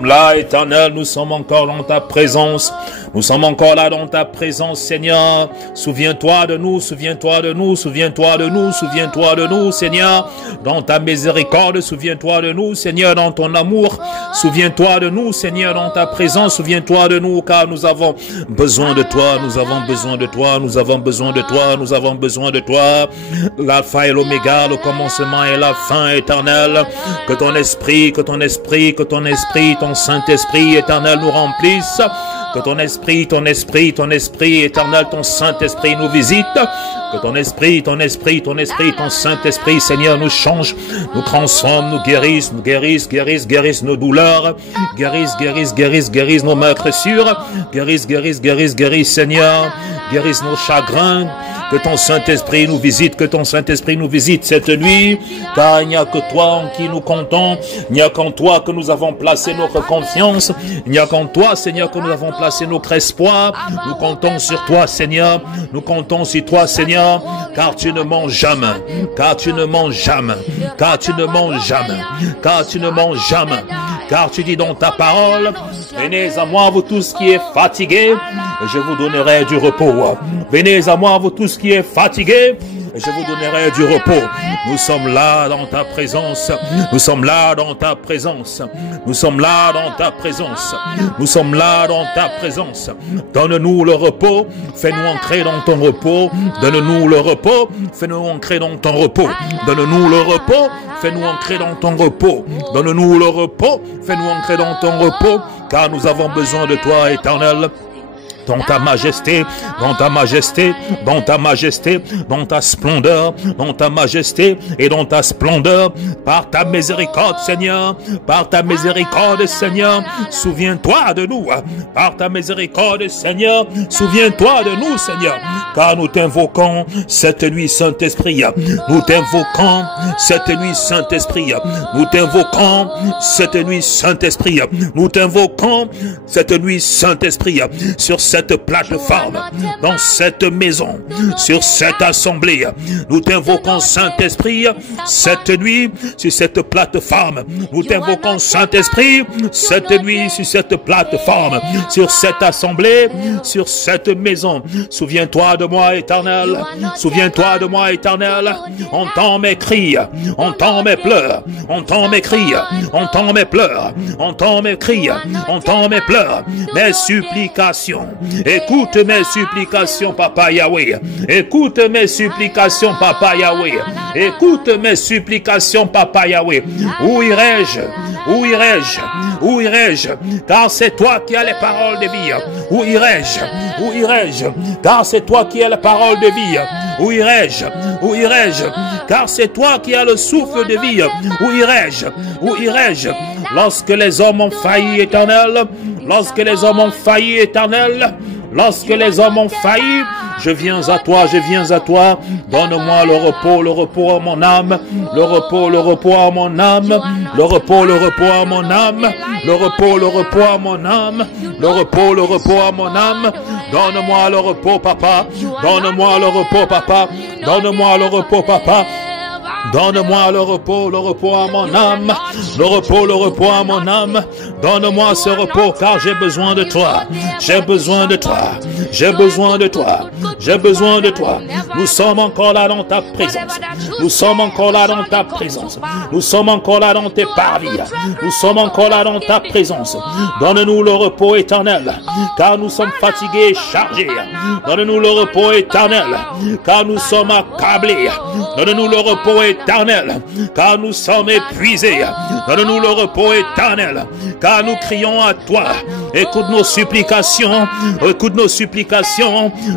Là, Éternel, nous sommes encore dans ta présence. Nous sommes encore là dans ta présence, Seigneur. Souviens-toi de nous, souviens-toi de nous, souviens-toi de nous, souviens-toi de nous, Seigneur. Dans ta miséricorde, souviens-toi de nous, Seigneur, dans ton amour. Souviens-toi de nous, Seigneur, dans ta présence. Souviens-toi de nous, car nous avons besoin de toi, nous avons besoin de toi, nous avons besoin de toi, nous avons besoin de toi. L'alpha et l'oméga, le commencement et la fin, Éternel. Que ton esprit, que ton esprit, que ton esprit, ton Saint-Esprit éternel nous remplisse, que ton esprit, éternel, ton Saint-Esprit nous visite, que ton esprit, ton Saint-Esprit, Seigneur, nous change, nous transforme, nous guérisse, guérisse nos douleurs, guérisse nos meurtrissures, guérisse, Seigneur, guérisse nos chagrins. Que ton Saint-Esprit nous visite, cette nuit, car il n'y a que toi en qui nous comptons, il n'y a qu'en toi que nous avons placé notre confiance, il n'y a qu'en toi, Seigneur, que nous avons placé notre espoir. Nous comptons sur toi, Seigneur, car tu ne mens jamais, car tu dis dans ta parole, venez à moi, vous tous qui êtes fatigués, et je vous donnerai du repos. Venez à moi, vous tous qui êtes fatigués, et je vous donnerai du repos. Nous sommes là dans ta présence. Nous sommes là dans ta présence. Donne-nous le repos. Fais-nous entrer dans ton repos. Donne-nous le repos. Fais-nous entrer dans ton repos. Donne-nous le repos. Fais-nous entrer dans ton repos. Donne-nous le repos. Fais-nous entrer dans ton repos. Car nous avons besoin de toi, Éternel. Dans ta majesté, dans ta splendeur, dans ta majesté et dans ta splendeur, par ta miséricorde, Seigneur, souviens-toi de nous, par ta miséricorde, Seigneur, souviens-toi de nous, Seigneur, car nous t'invoquons cette nuit, Saint-Esprit, nous t'invoquons cette nuit, Saint-Esprit, sur cette plateforme, dans cette maison, sur cette assemblée. Nous t'invoquons, Saint-Esprit, cette nuit, sur cette plateforme. Nous t'invoquons, Saint-Esprit, cette nuit, sur cette plateforme, sur cette assemblée, sur cette maison. Souviens-toi de moi, Éternel. Entends mes cris, entends mes pleurs, entends mes cris, entends mes pleurs, mes supplications. Écoute mes supplications, Papa Yahweh. Écoute mes supplications, Papa Yahweh. Où irai-je? Car c'est toi qui as les paroles de vie. Où irai-je? Car c'est toi qui as les paroles de vie. Où irai-je? Car c'est toi qui as le souffle de vie. Où irai-je? Lorsque les hommes ont failli, Éternel, lorsque les hommes ont failli, je viens à toi. Donne-moi le repos à mon âme, le repos à mon âme. Donne-moi le repos, Papa. Donne-moi le repos à mon âme, le repos à mon âme. Donne-moi ce repos, car j'ai besoin de toi. Nous sommes encore là dans ta présence. Nous sommes encore là dans tes parvis. Nous sommes encore là dans ta présence. Donne-nous le repos éternel, car nous sommes fatigués et chargés. Donne-nous le repos éternel, car nous sommes accablés. Donne-nous le repos éternel, car nous sommes épuisés. Donne-nous le repos éternel, car nous crions à toi. Écoute nos supplications,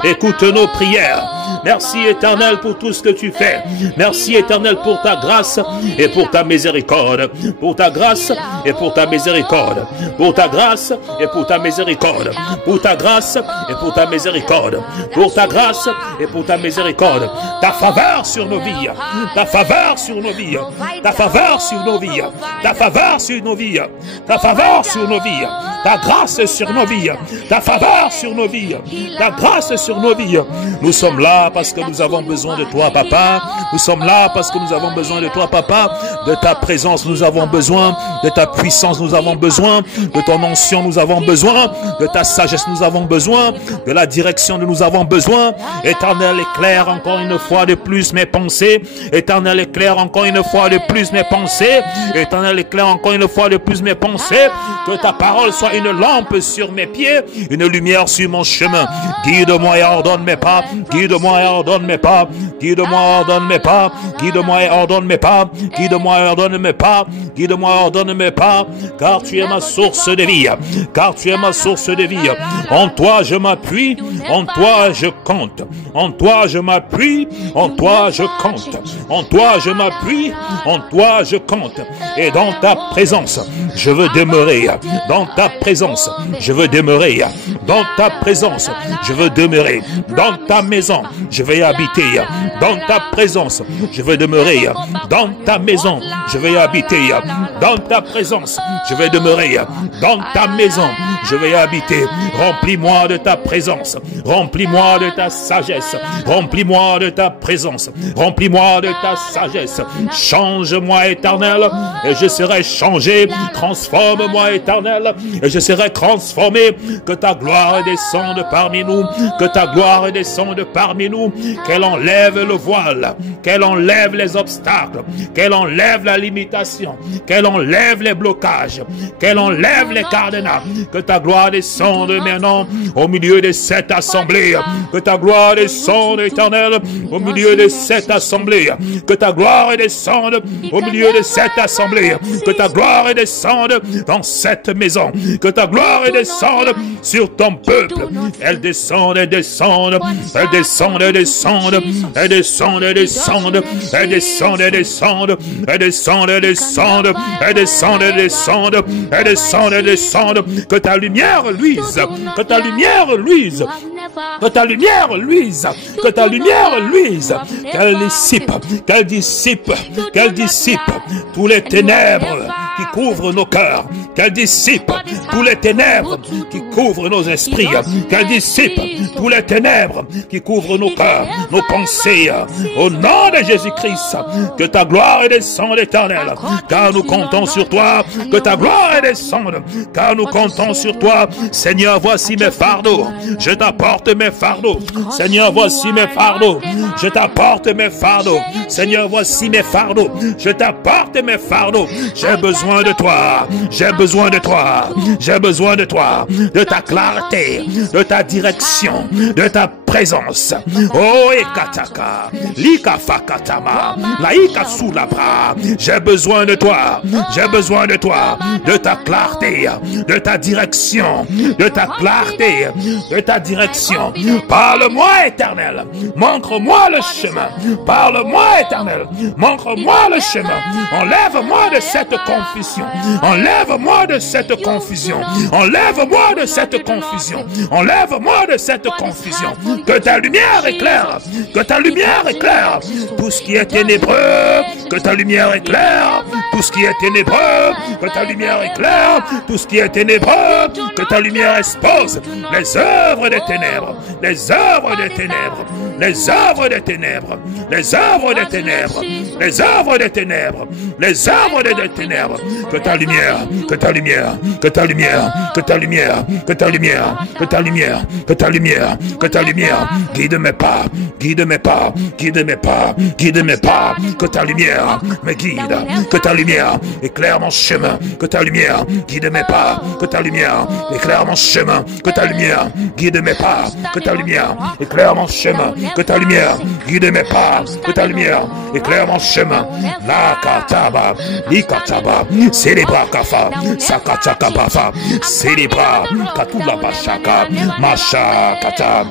écoute nos prières. Merci Éternel pour tout ce que tu fais. Merci Éternel pour ta grâce et pour ta miséricorde. Pour ta grâce et pour ta miséricorde. Pour ta grâce et pour ta miséricorde. Pour ta grâce et pour ta miséricorde. Pour ta grâce et pour ta miséricorde. Ta faveur sur nos vies. Ta faveur sur nos vies. Ta faveur sur nos vies. Ta faveur sur nos vies. Ta faveur sur nos vies. ta grâce sur nos vies, ta faveur sur nos vies, ta grâce sur nos vies. Nous sommes là parce que nous avons besoin de toi, Papa. Nous sommes là parce que nous avons besoin de toi, Papa. De ta présence, nous avons besoin. De ta puissance, nous avons besoin. De ton onction, nous avons besoin. De ta sagesse, nous avons besoin. De la direction, nous avons besoin. Éternel, éclaire encore une fois de plus mes pensées. Éternel, éclaire encore une fois de plus mes pensées. Éternel, éclaire encore une fois de plus mes pensées. Que ta parole soit une lampe sur mes pieds, une lumière sur mon chemin. Guide-moi et ordonne mes pas. Guide-moi et ordonne mes pas. Guide-moi et ordonne mes pas. Guide-moi et ordonne mes pas. Guide-moi et ordonne mes pas. Guide-moi et ordonne mes pas. Car tu es ma source de vie. Car tu es ma source de vie. En toi je m'appuie. En toi je compte. En toi je m'appuie. En toi je compte. En toi je m'appuie. En toi je compte. Et dans ta présence, je veux demeurer. Dans ta présence, je veux demeurer. Dans ta présence, je veux demeurer. Dans ta maison, je vais habiter. Dans ta présence, je veux demeurer. Dans ta maison, je vais habiter. Dans ta présence, je vais demeurer. Dans ta maison, je vais habiter. Remplis-moi de ta présence. Remplis-moi de ta sagesse. Remplis-moi de ta présence. Remplis-moi de ta sagesse. Change-moi, Éternel, et je serai changé. Transforme-moi, Éternel, et je serai transformé. Que ta gloire descende parmi nous. Que ta gloire descende parmi nous. Qu'elle enlève le voile. Qu'elle enlève les obstacles. Qu'elle enlève la limitation. Qu'elle enlève les blocages. Qu'elle enlève les cadenas. Que ta gloire descende maintenant au milieu de cette assemblée. Que ta gloire descende, Éternel, au milieu de cette assemblée. Que ta gloire descende au milieu de cette assemblée. Que ta gloire descende dans cette maison. Que ta gloire descende sur ton peuple. Elle descende, elle descende, elle descende, elle descende, elle descende, elle descende, elle descende, elle descende, elle descende, elle descende, elle descende, elle descende, elle descende, elle descende. Que ta lumière luise, que ta lumière luise, que ta lumière luise, que ta lumière luise, qu'elle dissipe, qu'elle dissipe, qu'elle dissipe tous les ténèbres qui couvrent nos cœurs, qu'elle dissipe tous les ténèbres qui couvrent nos esprits, qu'elle dissipe tous les ténèbres qui couvrent nos cœurs, nos pensées, au nom de Jésus-Christ. Que ta gloire descende, Éternel, car nous comptons sur toi. Que ta gloire descende, car nous comptons sur toi. Seigneur, voici mes fardeaux, je t'apporte mes fardeaux. Seigneur, voici mes fardeaux, je t'apporte mes fardeaux. Seigneur, voici mes fardeaux, je t'apporte mes fardeaux. J'ai besoin de toi, j'ai besoin de toi, j'ai besoin de toi, de ta clarté, de ta direction, de ta présence. Oh, ekataka, lika fakatama, laïka sous la bras. J'ai besoin de toi, j'ai besoin de toi, de ta clarté, de ta direction, de ta clarté, de ta direction. Parle-moi, Éternel, montre-moi le chemin. Parle-moi, Éternel, montre-moi le chemin. Enlève-moi de cette confusion. Enlève-moi de cette confusion. Enlève-moi de cette confusion. Enlève-moi de cette confusion. Que ta lumière éclaire. Que ta lumière éclaire tout ce qui est ténébreux. Que ta lumière éclaire tout ce qui est ténébreux. Que ta lumière éclaire tout ce qui est ténébreux. Que ta lumière expose les œuvres des ténèbres. Les œuvres des ténèbres. Les œuvres des ténèbres. Les œuvres des ténèbres. Les œuvres des ténèbres. Les œuvres des ténèbres. Que ta lumière. Que ta lumière. Que ta lumière. Que ta lumière. Que ta lumière. Que ta lumière. Que ta lumière. Que ta lumière. Guide mes pas. Guide mes pas. Guide mes pas. Guide mes pas. Que ta lumière me guide. Que ta lumière éclaire mon chemin. Que ta lumière guide mes pas. Que ta lumière éclaire mon chemin. Que ta lumière guide mes pas. Que ta lumière éclaire mon chemin. Que ta lumière guide mes pas. Que ta lumière éclaire mon chemin. La kataba, likataba, célébra kafa, sakachaka bafa, célébra katula bashaka, masha kata.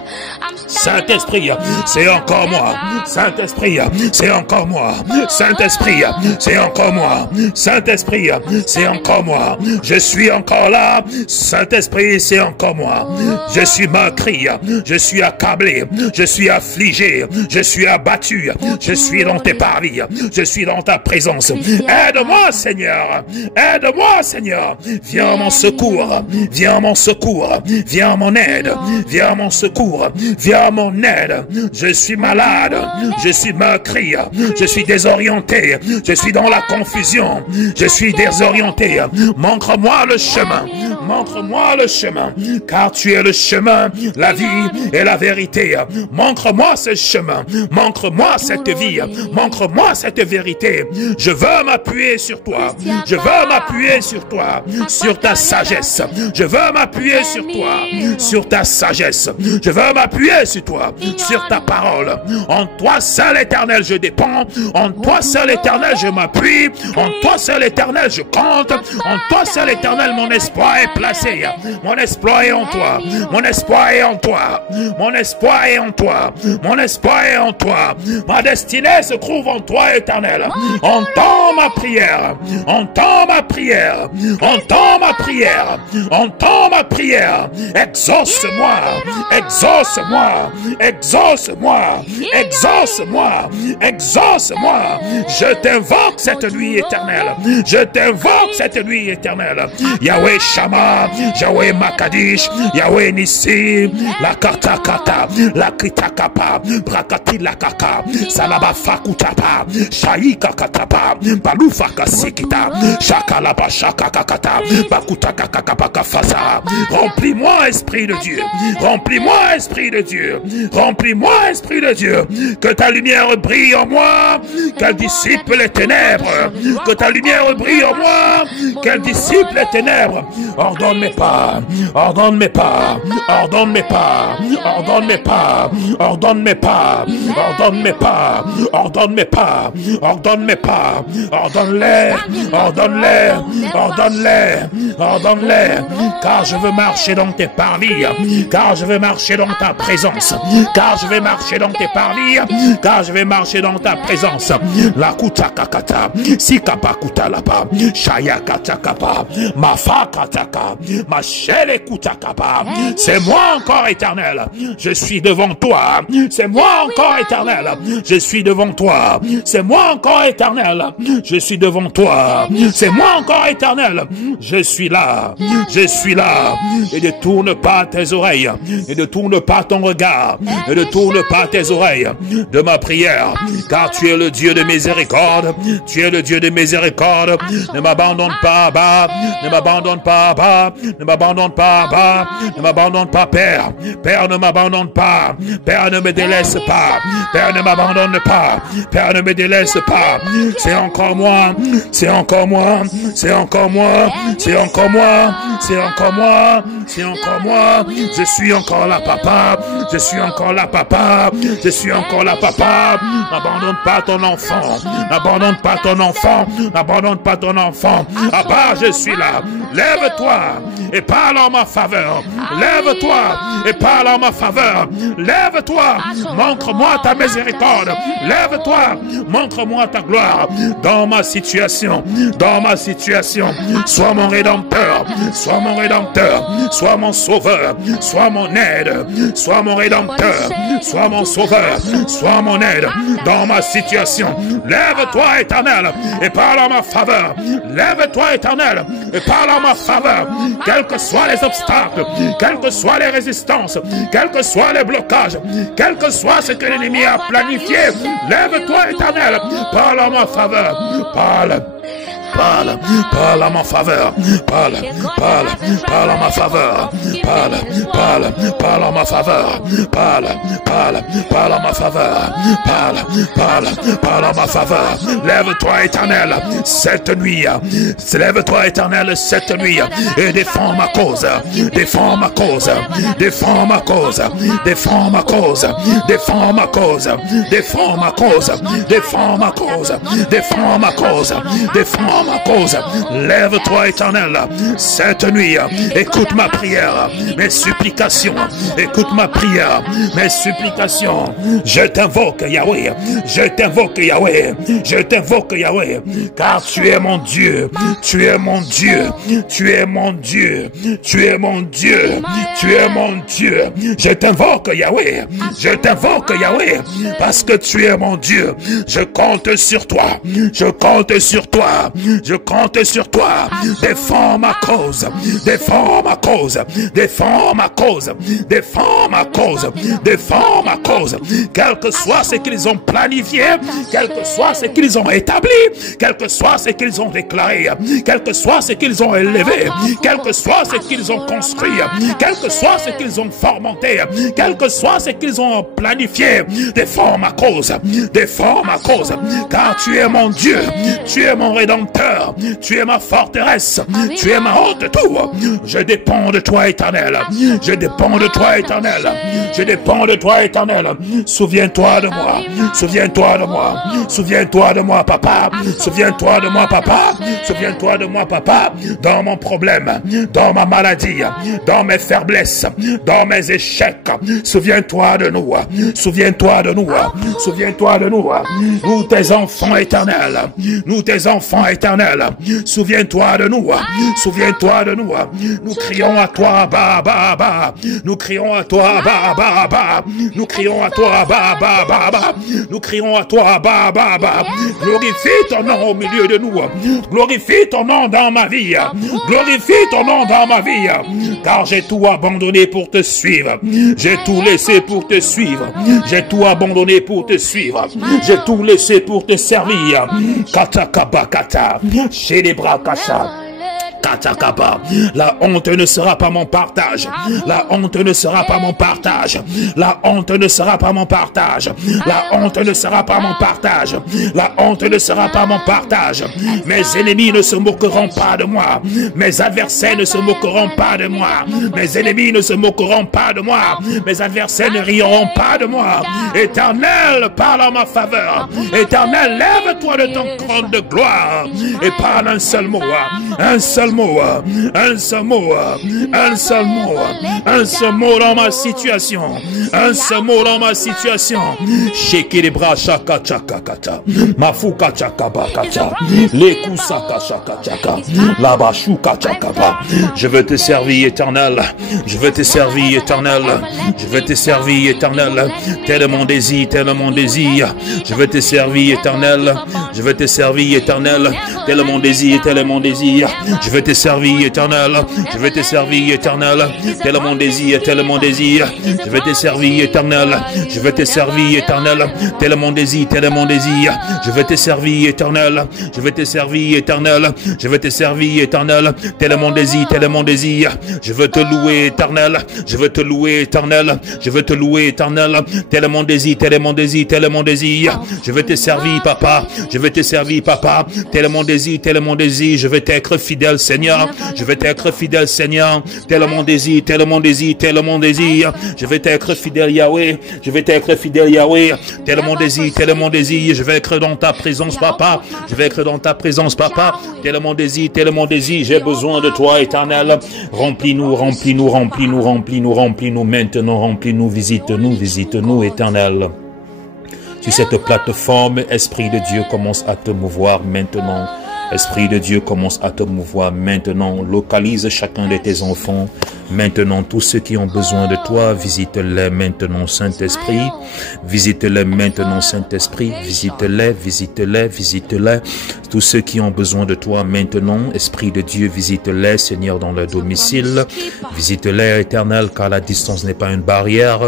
Saint-Esprit, c'est encore moi. Saint-Esprit, c'est encore moi. Saint-Esprit, c'est encore moi. Saint-Esprit, c'est encore moi. Je suis encore là. Saint-Esprit, c'est encore moi. Je suis meurtri, je suis accablé, je suis affligé, je suis abattu, je suis dans tes parvis, je suis dans ta présence. Aide-moi, Seigneur. Aide-moi, Seigneur. Viens à mon secours. Viens à mon secours. Viens à mon aide. Viens à mon secours. Viens à mon aide. Je suis malade. Je suis meurtri. Je suis désorienté. Je suis dans la confusion. Je suis désorienté. Montre-moi le chemin. Montre-moi le chemin. Car tu es le chemin, la vie et la vérité. Montre-moi ce chemin. Montre-moi cette vie. Montre-moi cette vérité. Je veux m'appuyer sur toi. Je veux m'appuyer sur toi. Sur ta sagesse. Je veux m'appuyer sur toi. Sur ta sagesse. Je veux m'appuyer sur toi. Sur ta parole. En toi seul, Éternel, je dépends. En toi seul, Éternel, je m'appuie. En toi seul, Éternel, je compte. En toi seul, Éternel, mon espoir est placé. Mon espoir est en toi. Mon espoir est en toi. Mon espoir est en toi. Mon espoir est en toi. Ma destinée se trouve en toi, Éternel. Entends ma prière. Entends ma prière. Entends ma prière. Entends ma prière. Exauce-moi. Exauce-moi. Exauce-moi. Exauce-moi. Exauce-moi. Je t'invoque cette nuit éternelle. Je t'invoque cette nuit éternelle. Yahweh Shama, Yahweh Makadish, Yahweh Nissi, la Katakata, la Kritakapa, Brakati la Kaka, Salaba Fakutapa, Shaika Katapa, Balufaka Sikita, Shakalaba Shakakakata, Bakutaka Kakapaka Fasa. Remplis-moi, Esprit de Dieu. Remplis-moi, Esprit de Dieu. Remplis-moi, Esprit de Dieu. Que ta lumière brille en moi, qu'elle dissipe les ténèbres. Que ta lumière brille en moi, qu'elle dissipe les ténèbres. Ordonne mes pas, ordonne mes pas, ordonne mes pas, ordonne mes pas, ordonne mes pas, ordonne mes pas, ordonne mes pas, ordonne mes pas, ordonne-les, ordonne-les, ordonne-les, ordonne-les, car je veux marcher dans tes parvis, car je veux marcher dans ta présence, car je vais marcher dans tes parvis, car je vais marcher dans ta présence. La kutakakata, sikapakuta lapa, shayakatakapa, mafakataka, machele kutakapa. C'est moi encore, Éternel. Je suis devant toi. C'est moi encore, Éternel. Je suis devant toi. C'est moi encore, Éternel. Je suis devant toi. C'est moi encore, Éternel. Je suis là. Je suis là. Et ne tourne pas tes oreilles. Et ne tourne pas ton regard. Et ne tourne pas tes oreilles de ma prière. Car tu es le Dieu de miséricorde. Tu es le Dieu de miséricorde. Ne m'abandonne pas bas. Ne m'abandonne pas bas. Ne m'abandonne pas bas. Ne m'abandonne pas, Père. Père, ne m'abandonne pas. Père, ne me délaisse pas. Père, ne m'abandonne pas. Père, ne me délaisse pas. C'est encore moi. C'est encore moi. C'est encore moi. C'est encore moi. C'est encore moi. C'est encore moi. Je suis encore là, papa. Je suis encore là, papa. Je suis encore là, papa. N'abandonne pas ton enfant. N'abandonne pas ton enfant. N'abandonne pas ton enfant. Abba, je suis là. Lève-toi et parle en ma faveur. Lève-toi et parle en ma faveur. Lève-toi. Montre-moi ta miséricorde. Lève-toi. Montre-moi ta gloire dans ma situation. Dans ma situation. Sois mon rédempteur. Sois mon rédempteur. Sois mon sauveur. Sois mon aide. Sois mon rédempteur. Sois mon sauveur. Sois mon aide dans ma situation. Lève-toi, Éternel, et parle en ma faveur. Lève-toi, Éternel, et parle en ma faveur. Quels que soient les obstacles, quelles que soient les résistances, quels que soient les blocages, quel que soit ce que l'ennemi a planifié, lève-toi, Éternel, parle en ma faveur. Parle. Parle, parle en ma faveur, parle, parle, parle en ma faveur, parle, parle, parle en ma faveur, parle, parle, parle en ma faveur, parle, parle, parle en ma faveur. Lève-toi, Éternel, cette nuit, lève-toi, Éternel, cette nuit, et défends ma cause, défends ma cause, défends ma cause, défends ma cause, défends ma cause, défends ma cause, défends ma cause, défends ma cause, défends défends ma cause. Lève-toi, Éternel, cette nuit. Écoute ma prière, mes supplications. Écoute ma prière, mes supplications. Je t'invoque, Yahweh. Je t'invoque, Yahweh. Je t'invoque, Yahweh. Car tu es mon Dieu. Tu es mon Dieu. Tu es mon Dieu. Tu es mon Dieu. Tu es mon Dieu. Je t'invoque, Yahweh. Je t'invoque, Yahweh. Parce que tu es mon Dieu. Je compte sur toi. Je compte sur toi. Je compte sur toi. Défends ma cause. Défends ma cause. Défends ma cause. Défends ma cause. Défends ma cause. Quel que soit ce qu'ils ont planifié, quel que soit ce qu'ils ont établi, quel que soit ce qu'ils ont déclaré, quel que soit ce qu'ils ont élevé, quel que soit ce qu'ils ont construit, quel que soit ce qu'ils ont fomenté, quel que soit ce qu'ils ont planifié, défends ma cause, défends ma cause, car tu es mon Dieu, tu es mon Rédempteur, tu es ma forteresse, tu es ma haute tour. Je dépends de toi, Éternel. Je dépends de toi, Éternel. Je dépends de toi, Éternel. Souviens-toi de moi. Souviens-toi de moi. Souviens-toi de moi, papa. Souviens-toi de moi, papa. Souviens-toi de moi, papa. Dans mon problème, dans ma maladie, dans mes faiblesses, dans mes échecs. Souviens-toi de nous. Souviens-toi de nous. Souviens-toi de nous. Nous, tes enfants éternels. Nous, tes enfants éternels. Souviens-toi de nous. Souviens-toi de nous. Nous crions à toi, bah, bah, bah. Nous crions à toi, bah, bah, bah. Nous crions à toi, bah, bah, bah, bah. Nous crions à toi, bah, bah, bah. Glorifie ton nom au milieu de nous. Glorifie ton nom dans ma vie. Glorifie ton nom dans ma vie. Car j'ai tout abandonné pour te suivre. J'ai tout laissé pour te suivre. J'ai tout abandonné pour te suivre. J'ai tout laissé pour te servir. Katakabakata. Chez les bras kacha. Katakaba. La honte ne sera pas mon partage. La honte ne sera pas mon partage. La honte ne sera pas mon partage. La honte ne sera pas mon partage. La honte ne sera pas mon partage. Mes ennemis ne se moqueront pas de moi. Mes adversaires ne se moqueront pas de moi. Mes ennemis ne se moqueront pas de moi. Mes adversaires ne riront pas de moi. Éternel, parle en ma faveur. Éternel, lève-toi de ton trône de gloire et parle un seul mot. Un seul mot, un seul mot, un seul mot, un seul mot dans ma situation, un seul mot dans ma situation. Shekiribra shaka chaka kata, mafuka chaka bakata, lekusaka chaka chaka, labashuka chaka ba. Je veux te servir, Éternel. Je veux te servir, Éternel. Je veux te servir, Éternel. Tel est mon désir, tel est mon désir. Je veux te servir, Éternel. Je veux te servir, Éternel. Tel est mon désir, tel est mon désir. Je veux te servir, Éternel. Je veux te servir, Éternel. Tel est mon désir, tel est mon désir. Je veux te servir, Éternel. Je veux te servir, Éternel. Tel est mon désir, tel est mon désir. Je veux te servir, Éternel. Je veux te servir, Éternel. Je veux te servir, Éternel. Tel est mon désir, tel est mon désir. Je veux te louer, Éternel. Je veux te louer, Éternel. Je veux te louer, Éternel. Tel est mon désir, tel est mon désir, tel est mon désir. Je veux te servir, papa. Je veux te servir, papa. Tel est mon désir, tel est mon désir. Je veux t'être fidèle, Seigneur. Je veux t'être fidèle, Seigneur. Tel est mon désir, tel est mon désir, tel est mon désir. Je veux t'être fidèle, Yahweh. Je veux t'être fidèle, Yahweh. Tel est mon désir, tel est mon désir. Je veux être dans ta présence, papa. Je veux être dans ta présence, papa. Tel est mon désir, tel est mon désir. J'ai besoin de toi, Éternel. Remplis-nous, remplis-nous, remplis-nous, remplis-nous, remplis-nous maintenant, remplis-nous, visite-nous, visite-nous, Éternel. Sur cette plateforme, Esprit de Dieu commence à te mouvoir maintenant. Esprit de Dieu commence à te mouvoir maintenant. Localise chacun de tes enfants. Maintenant, tous ceux qui ont besoin de toi, visite-les maintenant, Saint-Esprit. Visite-les maintenant, Saint-Esprit. Visite-les, visite-les, visite-les. Tous ceux qui ont besoin de toi maintenant, Esprit de Dieu, visite-les, Seigneur, dans leur domicile. Visite-les, Éternel, car la distance n'est pas une barrière.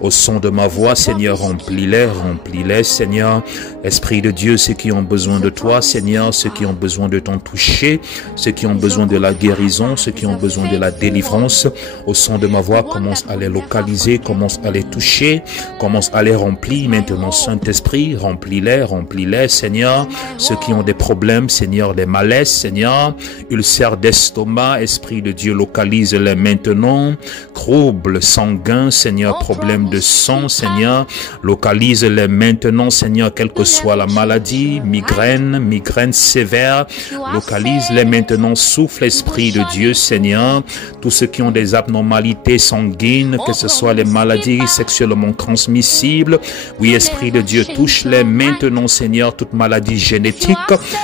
Au son de ma voix, Seigneur, remplis-les, remplis-les, Seigneur. Esprit de Dieu, ceux qui ont besoin de toi, Seigneur, ceux qui ont besoin de ton toucher, ceux qui ont besoin de la guérison, ceux qui ont besoin de la délivrance, Au son de ma voix, commence à les localiser, commence à les toucher, commence à les remplir. Maintenant, Saint-Esprit, remplis-les, Seigneur. Ceux qui ont des problèmes, Seigneur, des malaises, Seigneur, ulcères d'estomac, Esprit de Dieu, localise-les maintenant. Troubles sanguins, Seigneur, problème de sang, Seigneur, localise-les maintenant, Seigneur, quelle que soit la maladie, migraine sévère, localise-les maintenant, souffle, Esprit de Dieu, Seigneur, tous ceux qui ont des abnormalités sanguines, que ce soit les maladies sexuellement transmissibles, oui, Esprit de Dieu, touche-les maintenant, Seigneur, toute maladie génétique,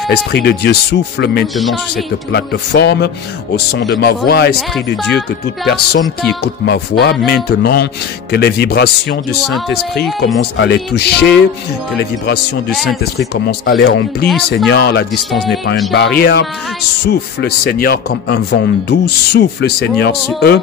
Esprit de Dieu, souffle maintenant sur cette plateforme, au son de ma voix, Esprit de Dieu, que toute personne qui écoute ma voix, maintenant, que les vibrations du Saint-Esprit commencent à les toucher, que les vibrations du Saint-Esprit commencent à les remplir, Seigneur, la distance n'est pas une barrière, souffle, Seigneur, comme un vent doux, souffle, Seigneur, sur eux,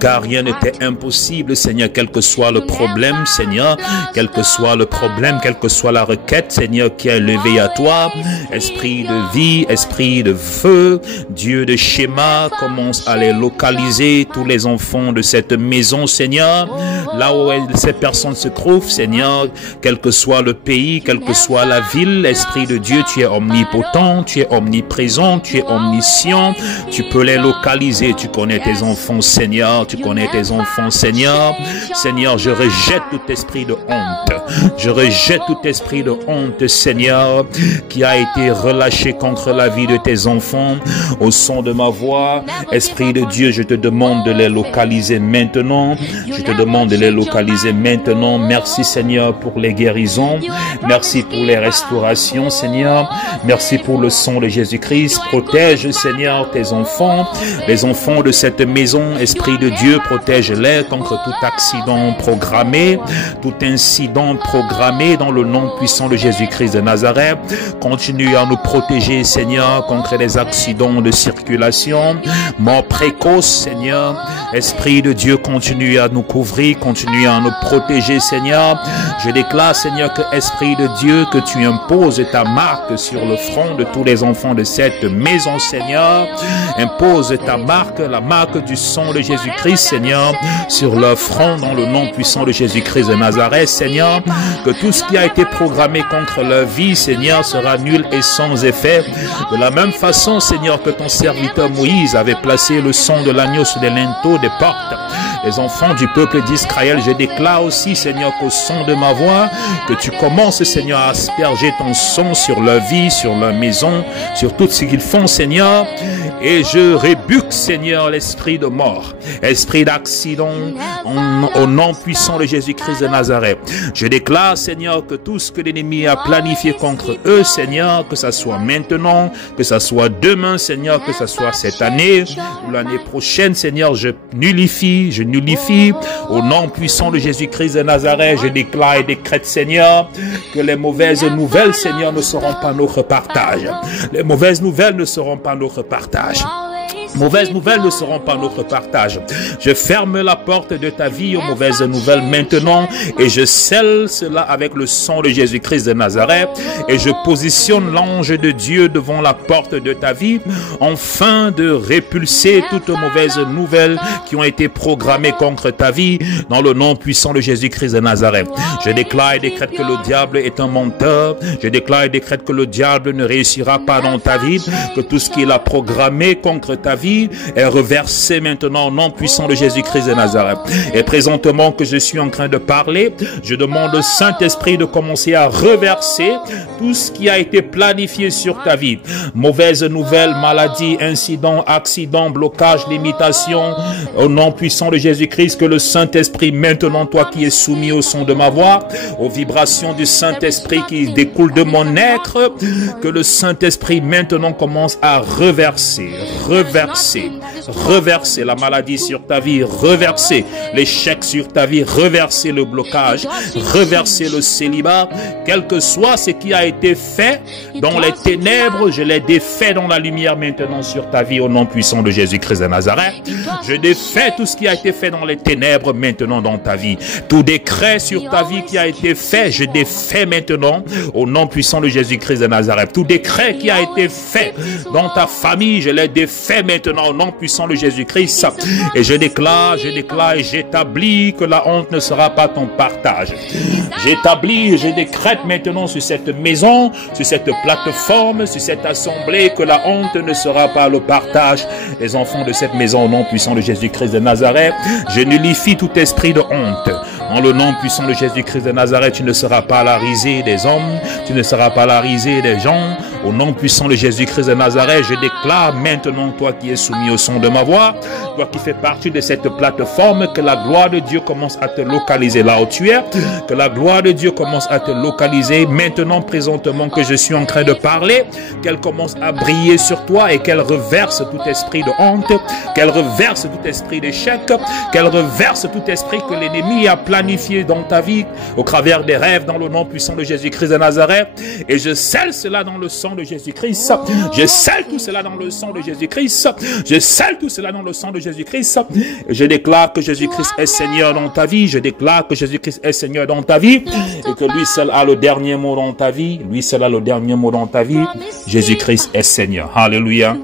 car rien n'était impossible, Seigneur, quel que soit le problème, Seigneur, quel que soit le problème, quelle que soit la requête, Seigneur, qui est levée à toi, Esprit de vie, Esprit de feu, Dieu de schéma, commence à les localiser, tous les enfants de cette maison, Seigneur, là où ces personnes se trouvent, Seigneur, quel que soit le pays, quelle que soit la ville, Esprit de Dieu, tu es omnipotent, tu es omniprésent, tu es omniscient, tu peux les localiser, tu connais tes enfants, Seigneur, tu connais tes enfants, Seigneur. Seigneur, je rejette tout esprit de honte. Je rejette tout esprit de honte, Seigneur, qui a été relâché contre la vie de tes enfants. Au son de ma voix, Esprit de Dieu, je te demande de les localiser maintenant. Je te demande de les localiser maintenant. Merci, Seigneur, pour les guérisons. Merci pour les restaurations, Seigneur. Merci pour le sang de Jésus-Christ. Protège, Seigneur, tes enfants, les enfants de cette maison. Esprit de Dieu, protège-les contre tout accident programmé, tout incident programmé dans le nom puissant de Jésus-Christ de Nazareth. Continue à nous protéger, Seigneur, contre les accidents de circulation, mort précoce, Seigneur. Esprit de Dieu, continue à nous couvrir, continue à nous protéger, Seigneur. Je déclare, Seigneur, que Esprit de Dieu, que tu imposes ta marque sur le front de tous les enfants de cette maison, Seigneur. Impose ta marque, la marque du sang de Jésus-Christ, Seigneur, sur leur front dans le nom puissant de Jésus-Christ de Nazareth, Seigneur, que tout ce qui a été programmé contre leur vie, Seigneur, sera nul et sans effet. De la même façon, Seigneur, que ton serviteur Moïse avait placé le sang de l'agneau sur les linteaux des portes, les enfants du peuple d'Israël, je déclare aussi, Seigneur, qu'au son de ma voix, que tu commences, Seigneur, à asperger ton sang sur leur vie, sur leur maison, sur tout ce qu'ils font, Seigneur, et je rébuque, Seigneur, l'esprit de mort, esprit d'accident, au nom puissant de Jésus-Christ de Nazareth. Je déclare, Seigneur, que tout ce que l'ennemi a planifié contre eux, Seigneur, que ça soit maintenant, que ça soit demain, Seigneur, que ça soit cette année ou l'année prochaine, Seigneur, je nullifie, au nom puissant de Jésus-Christ de Nazareth, je déclare et décrète, Seigneur, que les mauvaises nouvelles, Seigneur, ne seront pas notre partage. Les mauvaises nouvelles ne seront pas notre partage. Mauvaises nouvelles ne seront pas notre partage. Je ferme la porte de ta vie aux mauvaises nouvelles maintenant et je scelle cela avec le sang de Jésus-Christ de Nazareth et je positionne l'ange de Dieu devant la porte de ta vie afin de répulser toutes mauvaises nouvelles qui ont été programmées contre ta vie dans le nom puissant de Jésus-Christ de Nazareth. Je déclare et décrète que le diable est un menteur. Je déclare et décrète que le diable ne réussira pas dans ta vie, que tout ce qu'il a programmé contre ta vie est reversé maintenant au nom puissant de Jésus-Christ de Nazareth. Et présentement que je suis en train de parler, je demande au Saint-Esprit de commencer à reverser tout ce qui a été planifié sur ta vie. Mauvaises nouvelles, maladies, incidents, accidents, blocages, limitations, au nom puissant de Jésus-Christ, que le Saint-Esprit maintenant, toi qui es soumis au son de ma voix, aux vibrations du Saint-Esprit qui découlent de mon être, que le Saint-Esprit maintenant commence à reverser la maladie sur ta vie, reverser l'échec sur ta vie, reverser le blocage, reverser le célibat, quel que soit ce qui a été fait dans les ténèbres, je les défais dans la lumière maintenant sur ta vie au nom puissant de Jésus-Christ de Nazareth. Je défais tout ce qui a été fait dans les ténèbres maintenant dans ta vie. Tout décret sur ta vie qui a été fait, je défais maintenant au nom puissant de Jésus-Christ de Nazareth. Tout décret qui a été fait dans ta famille, je les défais maintenant maintenant au nom puissant de Jésus-Christ. Et je déclare et j'établis que la honte ne sera pas ton partage. J'établis et je décrète maintenant sur cette maison, sur cette plateforme, sur cette assemblée, que la honte ne sera pas le partage des enfants de cette maison au nom puissant de Jésus-Christ de Nazareth. Je nullifie tout esprit de honte. En le nom puissant de Jésus-Christ de Nazareth, tu ne seras pas la risée des hommes, tu ne seras pas la risée des gens. Au nom puissant de Jésus-Christ de Nazareth, je déclare maintenant, toi qui es soumis au son de ma voix, toi qui fais partie de cette plateforme, que la gloire de Dieu commence à te localiser là où tu es, que la gloire de Dieu commence à te localiser maintenant, présentement que je suis en train de parler, qu'elle commence à briller sur toi et qu'elle reverse tout esprit de honte, qu'elle reverse tout esprit d'échec, qu'elle reverse tout esprit que l'ennemi a planifié dans ta vie, au travers des rêves, dans le nom puissant de Jésus-Christ de Nazareth. Et je scelle cela dans le sang de Jésus-Christ. Je scelle tout cela dans le sang de Jésus-Christ. Je scelle tout cela dans le sang de Jésus-Christ. Et je déclare que Jésus-Christ est Seigneur dans ta vie. Je déclare que Jésus-Christ est Seigneur dans ta vie. Et que lui seul a le dernier mot dans ta vie. Lui seul a le dernier mot dans ta vie. Jésus-Christ est Seigneur. Alléluia.